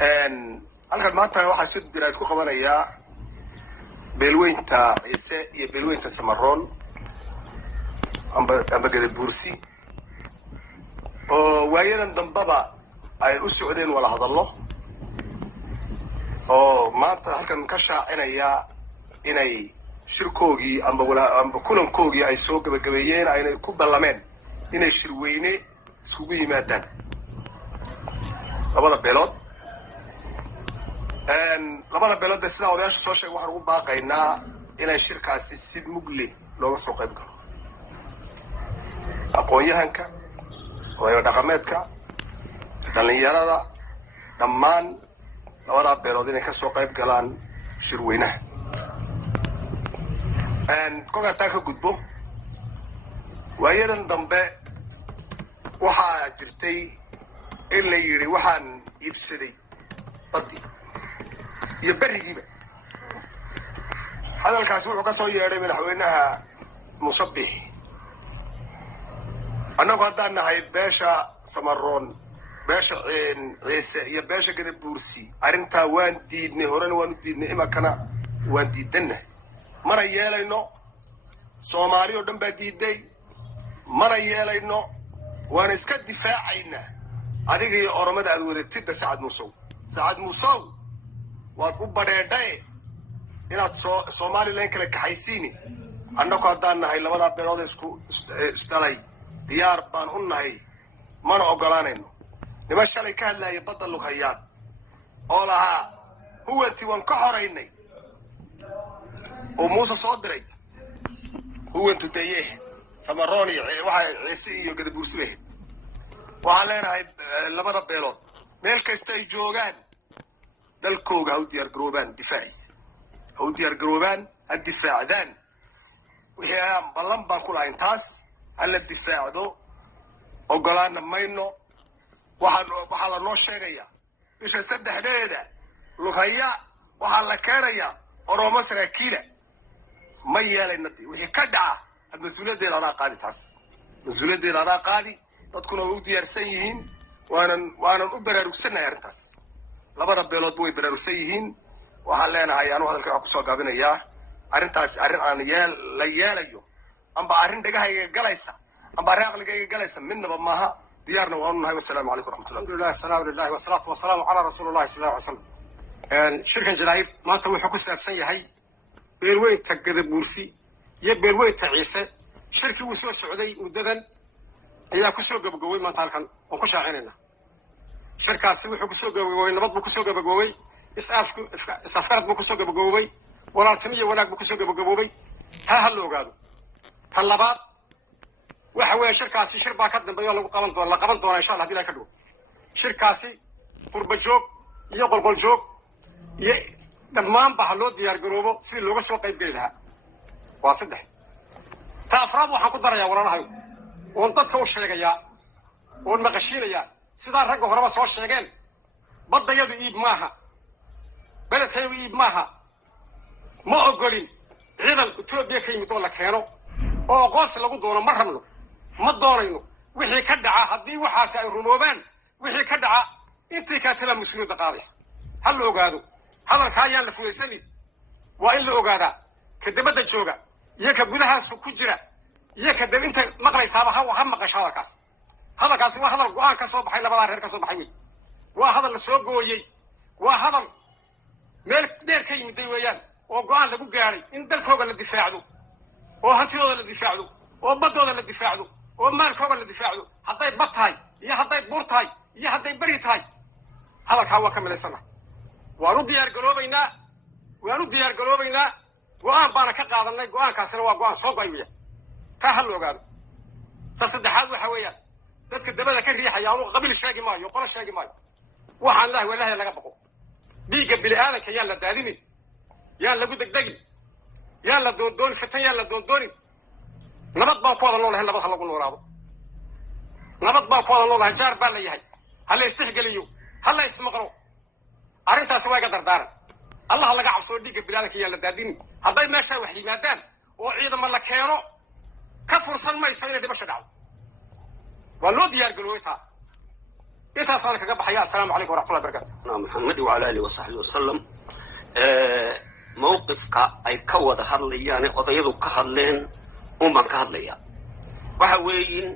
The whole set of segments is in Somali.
halkan maanta waxaa si diraad ku qabanayaa beelweynta ciise iyo beelweynta samaroon amba gadabuursi oo waayadan dambaba ay u socdeen wala hadallo oo maanta halkan ka shaacinaya inay shirkoogii amba kulankoogii ay soo gabagabeeyeen aynay ku ballameen inay shirweyne iskugu yimaadaan labada beelood sidaa odayaasha soo sheegay waxaan ugu baaqaynaa inay shirkaasi si mugle looga soo qayb galo aqoon-yahanka odayo dhaqameedka dhallinyarada dhammaan labadaa beelood inay ka soo qayb galaan shirweynaha kolkaa taa ka gudbo waayadan dambe waxaa jirtay in la yidhi waxaan iibsaday baddii iyo berigiiba hadalkaasi wuxuu ka soo yeedhay madaxweynaha musabix annagu haddaan nahay beesha samaroon beesha ciise iyo beesha gadabuursi arrintaa waan diidnay horena waan u diidnay imakana waan diidannahay mana yeelayno soomaali oo dhan baa diiday mana yeelayno waan iska difaacaynaa adiga iyo oromada aad wadatidda sacad muusow waad u badheedhae inaad somalilan kala kaxaysiini annagu haddaan nahay labadaa beelood isdhalay diyaar baan u nahay mana ogolaanayno niman shalay ka hadlaaya badda lughayaan oo lahaa huwanti waan ka xoraynay oo muuse soo diray huwantu dayehe samaroon iyo waxaa ciise iyo gadabuursi lahayd waxaan leenahay labada beelood meel kasta ay joogaan dalkooga ha u diyaargaroobaan difaaciisa ha u diyaargaroobaan ha difaacdaan wixii aan ballan baan ku lahayn taas hala difaacdo ogolaana mayno waxaa lanoo sheegayaa bisha 3 lughaya waxaa la keenayaa oromo saraakiila ma yeelayna wixii ka dhaca ad mas-uuliyaddeeda adaa qaadi taas mas-uuliyaddeeda adaa qaadi dadkuna way u diyaarsan yihiin waanan u baraarugsannahay arrintaas labada beeloodba way baraarugsan yihiin waxaan leenahay anuu hadalka waxaan kusoo gaabinayaa arrintaas arrin aan la yeelayo amba arrin dhegahayga galaysa amba arrin aqligayga galaysa midnaba maaha diyaarna waanu nahay wasalaamu calaykum raxmatullah alhamdulillah salaamu lillahi wasalaatu wasalaamu calaa rasuulillahi sallallahu alay wasalam shirkan jaraa'id maanta wuxuu ku saabsan yahay beelweynta gadabuursi iyo beelweynta ciise shirkii uu soo socday muddadan ayaa ku soo gabagowey maanta halkan waan ku shaacinayna shirkaasi wuxuu ku soo gabagowey nabad buu ku soo gabagowey is-afgarad buu ku soo gabagowey walaaltimo iyo wanaag buu ku soo gabagaboobay taa ha la ogaado tan labaad waxa weeye shirkaasi shir baa ka dambeeya la qaban doona insha allah hadii la ka dhigo shirkaasi qurba joog iyo qolqol joog iyo dhammaanba ha loo diyaar garoobo si looga soo qayb geli lahaa waa 3 ta afraad waxaan ku darayaa walaalahay oon dadka u sheegayaa oon maqashiinayaa sidaa ragga horeba soo sheegeen baddayadu iib maaha beledkaygu iib maaha ma ogolin ciidan Itoobiya ka yimid oo la keeno oo qoos lagu doono ma rabno ma doonayno wixii ka dhaca haddii waxaasi ay rumoobaan wixii ka dhaca intii ka tala mas-uuliyadda qaadaysa ha la ogaado hadalka ayaan la fulaysanin waa in la ogaadaa ka dabadda jooga iyo ka gudahaas ku jira iyo ka dab inta maqlaysaaba ha maqasho hadalkaasi waa hadal go'aan ka soo baxay labadaa reer ka soo baxay wey waa hadal la soo gooyey waa hadal meel dheer ka yimiday weeyaan oo go'aan lagu gaaray in dalkooga la difaacdo oo hantidooda la difaacdo oo baddooda la difaacdo oo maalkooga la difaacdo hadday bad tahay iyo hadday buur tahay iyo hadday beri tahay hadalkaa waa ka milaysana waan u diyaar garoobaynaa go'aan baana ka qaadanay go'aankaasina waa go'aan soo go'ay weeyaan taa ha la ogaado ta saddexaad waxa weeyaan dadka dabada ka riixaya anu qabiil sheegi maayo qolo sheegi maayo waxaan lahay walaahay laga baqo dhiigga bini'aadanka yaan la daadinin yaan lagu degdegin yaan la doondoonin fitan yaan la doondoonin nabad baan ku wada noolahay nabad ha lagu noolaado nabad baan ku wada noolahay jaar baa la yahay ha la istixgeliyo ha la ismaqlo arrintaasi waa iga dardaaran allah laga cabsoo dhiigga bini'aadanka yaan la daadinin hadday meeshaa wax yimaadaan oo ciidama la keeno ka fursan mayso inay dhimasho dhacdo waa loo diyaar garoobay taa انت صالك قبح يا السلام عليكم ورحمه الله وبركاته. محمد وعلى اله وصحبه وسلم. موقفك اي كودا هادليان odayadu ka hadleen uma ka hadlaya waxa weeyin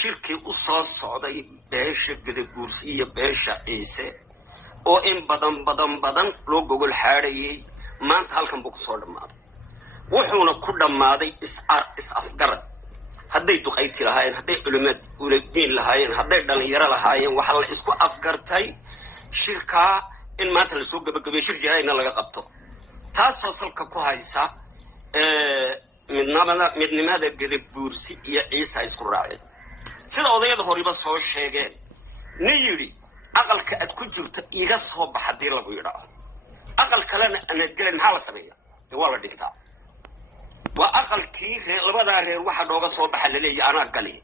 shirkii u soo socday beesha Gadabuursi iyo beesha Ciise oo in badan loo gogol xaarayay maanta halkan buu ku soo dhamaaday wuxuuna ku dhamaaday is afgarad hadday duqayti lahaayeen hadday culimad uleedin lahaayeen hadday dhalinyaro lahaayeen waxa la isku afgartay shirka in maanta la soo gabagabeeyo shir jaraayna laga qabto taasoo salka ku haysa midnimada Gadabuursi iyo Ciise isku raaceen sida odayada horiba soo sheegeen niyiri aqalka ad ku jirto iga soo baxay lagu yiraahdo aqal kalena ana galay maxaa la sameeyaa waa la dhigtaa waa aqalkii labada reer waxa dooga soo baxay la leeyahay ana galay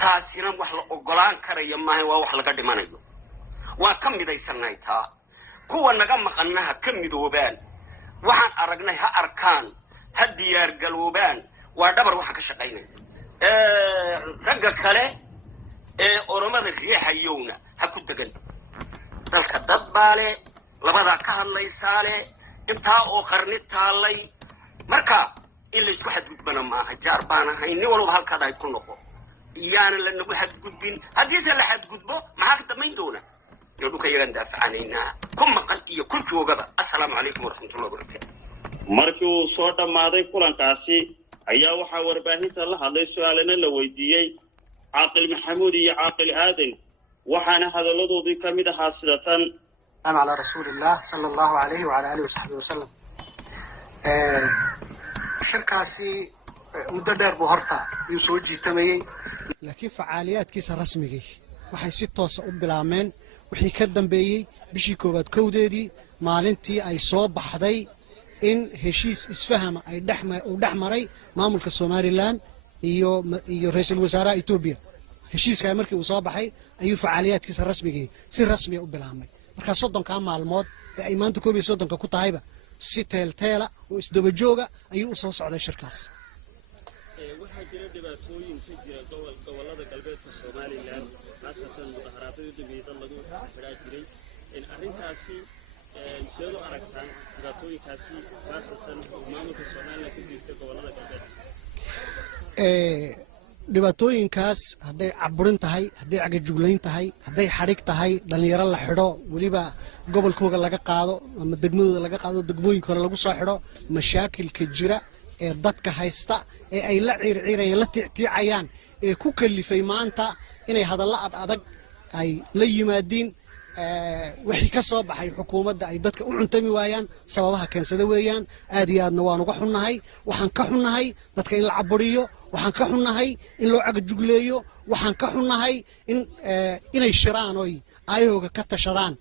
taasina wax la ogolaan karayo ma waa wax laga dhimanayo waa ka midaysanay taa kuwa naga maqanaha ka midoobaan waxaan aragnay ha arkaan ha diyaar galoobaan waa dhabar waxa ka shaqeynay ragga kale oromada riixayowna ha ku degan dalka dad baale labada ka hadlaysaale inta oo qarni taalay marka in la isku xadgudbana ma aha jaar baan ahayn nin walba halkaada ay ku noqo iyana la nagu xadgudbin hadii se la xadgudbo maxaa ka damayn doona يدوك يغندا فعنينا كم مقل iyo kul joogada assalaamu alaykum warahmatullahi wabarakatuh markii uu soo dhamaaday kulankaasi ayaa waxa warbaahinta la hadlay su'aalana la weydiiyay Caaqil Maxamuud iyo Caaqil Aadan waxaana hadaladoodii kamid ahaa sidatan ana ala rasuulillah sallallahu alayhi wa ala alihi wa sahbihi wasallam shirkaasi muddo dheer buu horta uu soo jiitamayay laakiin facaaliyaadkiisa rasmiga waxay si toos ah u bilaabmeen wixii ka dambeeyay bishii koobaad kowdeedii maalintii ay soo baxday in heshiis isfaham ay dhaxmaray maamulka Soomaaliland iyo ra'iisul wasaaraha Itoobiya heshiiska markii uu soo baxay ayuu facaaliyaadkiisa rasmiga si rasmi ah u bilaabmay marka 30 maalmood ay maanta 30 ku tahayba si teelteela oo isdaba jooga ayuu u soo socday shirkaas waxa jira dhibaatooyin ka jira gobolada galbeedka Soomaaliland خاصة مظاهرات الدبيض اللي حرا جري إن أرنتاسي سيدو أركتان دراتوي كاسي خاصة أمامك الصومالي كي يستقبل الله كذا dhibaatooyinkaas haday caburin tahay haday cagajuglayn tahay haday xarig tahay dhalinyaro la xidho waliba gobolkooda laga qaado ama degmadooda laga qaado degmooyinka hore lagu soo xidho mashaakilka jira ee dadka haysta ee ay la ciirciirayaan la tiicayaan ee ku kalifay maanta inay hadalla adag ay la yimaadeen wixii ka soo baxay xukuumadda ay dadka u cuntami waayaan sababaha keensada weeyaan aad iyo aadna waan uga xunnahay waxaan ka xunnahay dadka in la caburiyo waxaan ka xunnahay in loo cagajugleeyo waxaan ka xunnahay inay shiraan oo ayooga ka tashadaan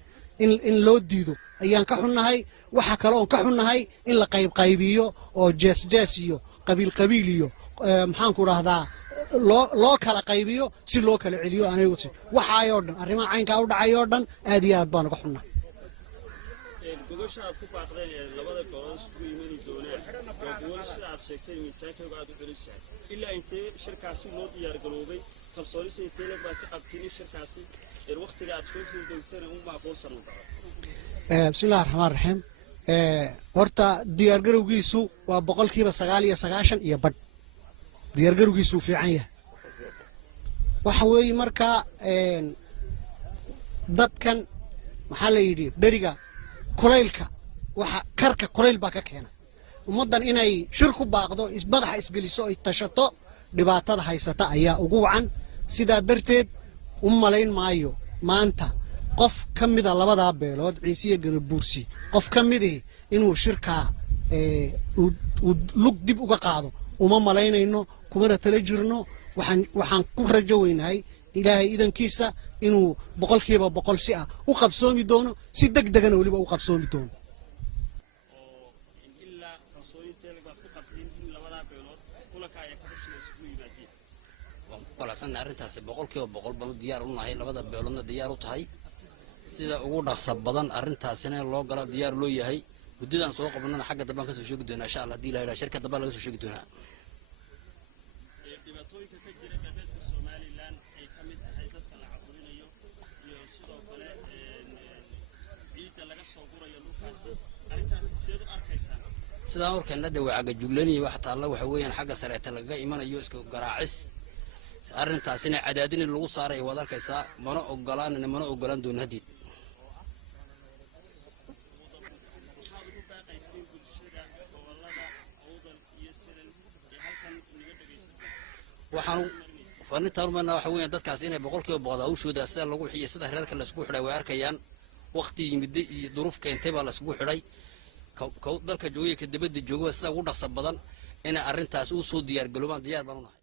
in loo diido ayaan ka xunnahay waxa kale oo ka xunnahay in la qaybiyo oo jees iyo qabiil iyo maxaan ku raahdaa loo kala qaybiyo si loo kala celiyo anigu waxa ay oo dhan arrimaha caynka u dhacay oo dhan aad iyo aad baan uga xunnahay gogosha aad ku baaqdeen labada gobol isku yimaadi doonaan gobol sida aad sheegtay miisaanka aad u celisay ilaa intee shirkaasi loo diyaar garoobay kalsoonisa intee la baad ka qabtiin shirkaasi waqtiga aad soo jeedinteen u maaqoonsan bismillaahir rahmaanir rahiim horta diyaar garowgiisu waa 99% iyo badh diyaar garowgiisu fiican yahay waxa weey marka dadkan waxa la yiri bariga kulaylka waxa karka kulayl baa ka keenay ummadan inay shir ku baaqdo isbadaxa isgeliso ay tashato dhibaatada haysata ayaa ugu wacan sida darteed u malayn maayo maanta qof kamida labada beelood Ciise iyo Gadabuursi qof kamidii inuu shirka lug dib uga qaado uma malaynayno kuma tala jirno waxaan ku rajo weynahay ilaahay idankiisa inuu 100% si ah u qabsoomi doono si degdegan waliba u qabsoomi doono illa qasooyinteena baad ku qabtiin in labada beelood kula ka ay ka heshiis isku yimaadeen wala san arintaas 100% baan diyaar u nahay labada beeloodna diyaar u tahay sida ugu dhaqso badan arintaasina loo gala diyaar loo yahay gudidan soo qabanana xagga dabaan ka soo sheegi doona insha Allah hadii la yiraahdo shirkadda baa laga soo sheegi doona dhibaatooyinka ka jira galbeedka Soomaaliland ay kamid tahay dadka la caburinayo soo guraya dhulkaasi arrintaasi sideed u arkaysaan sidaan warkeenna de waa cagajuglanaya wax taalla waxa weeyaan xagga sareeta laga imanayo isku garaacis arrintaasina cadaadin lagu saaray waad arkaysaa mana ogolaan doon hadid waxaan fanitaan ma waxa weeyaan dadkaas inay boqolkiiba boqol hawshooda sida lagu xiyay sida reerka la isku xidhay way arkayaan waqti yimid iyo duruuf keentay baa la isku xidhay dalka joogay ka dibadda jooga sida ugu dhaqso badan in arrintaas uu soo diyaar galooban diyaar baan u nahay